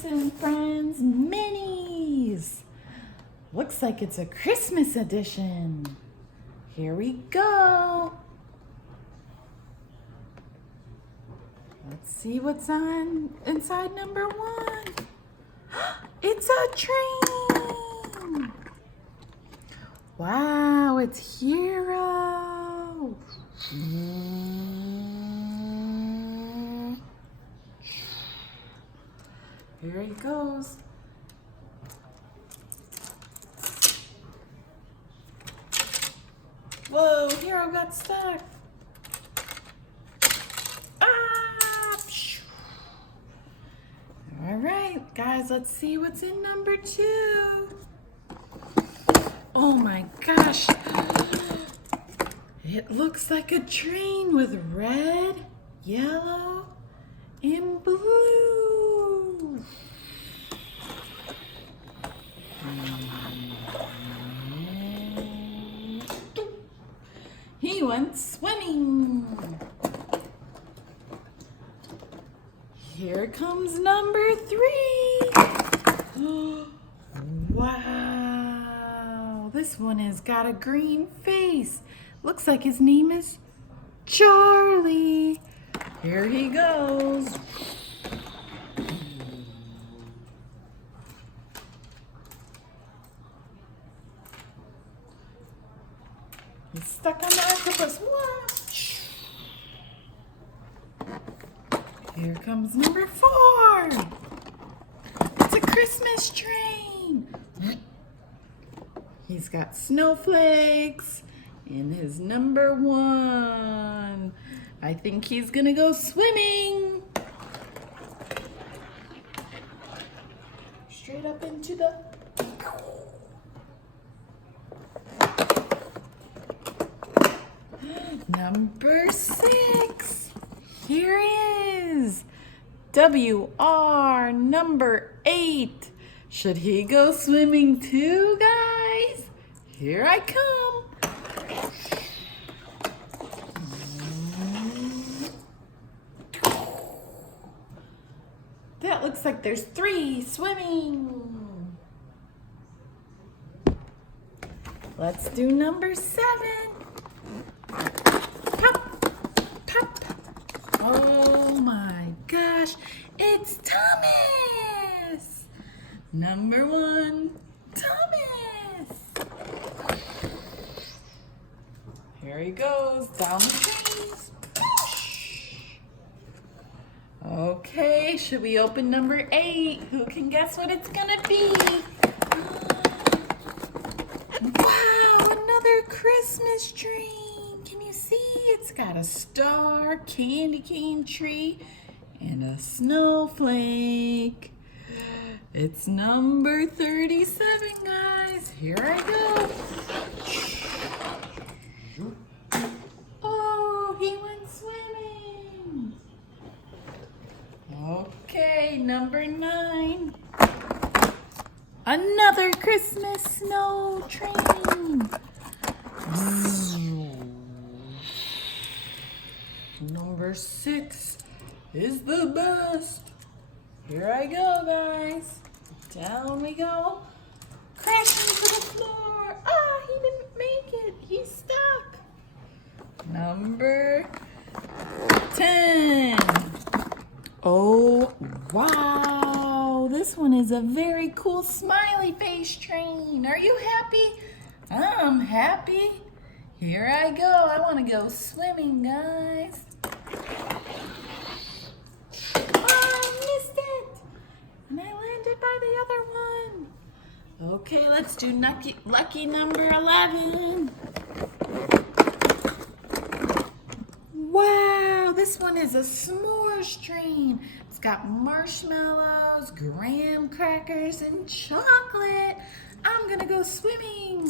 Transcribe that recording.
Thomas and Friends minis. Looks like it's a Christmas edition. Here we go. Let's see what's on inside number 1. It's a train. Wow, it's Hero. Here he goes. Whoa, Hero got stuck. All right, guys, let's see what's in number 2. Oh my gosh. It looks like a train with red, yellow, and blue. He went swimming. Here comes number 3. Wow, this one has got a green face. Looks like his name is Charlie. Here he goes. He's stuck on the octopus. Whoa. Here comes number 4. It's a Christmas train. He's got snowflakes in his number 1. I think he's gonna go swimming. Straight up into the... Number 6. Here he is. WR number 8. Should he go swimming too, guys? Here I come. That looks like there's 3 swimming. Let's do number 7. Oh my gosh, it's Thomas! Number 1, Thomas! Here he goes, down the trees. Okay, should we open number 8? Who can guess what it's gonna be? Wow, another Christmas tree! Can you see? It's got a star, candy cane tree, and a snowflake. It's number 37, guys. Here I go. Oh, he went swimming. Okay, number 9. Another Christmas snow train. Number 6 is the best. Here I go, guys. Down we go. Crashing to the floor. Ah, he didn't make it. He's stuck. Number 10. Oh, wow. This one is a very cool smiley face train. Are you happy? I'm happy. Here I go. I want to go swimming, guys. By the other one. Okay, let's do lucky number 11. Wow, this one is a s'mores train. It's got marshmallows, graham crackers, and chocolate. I'm gonna go swimming.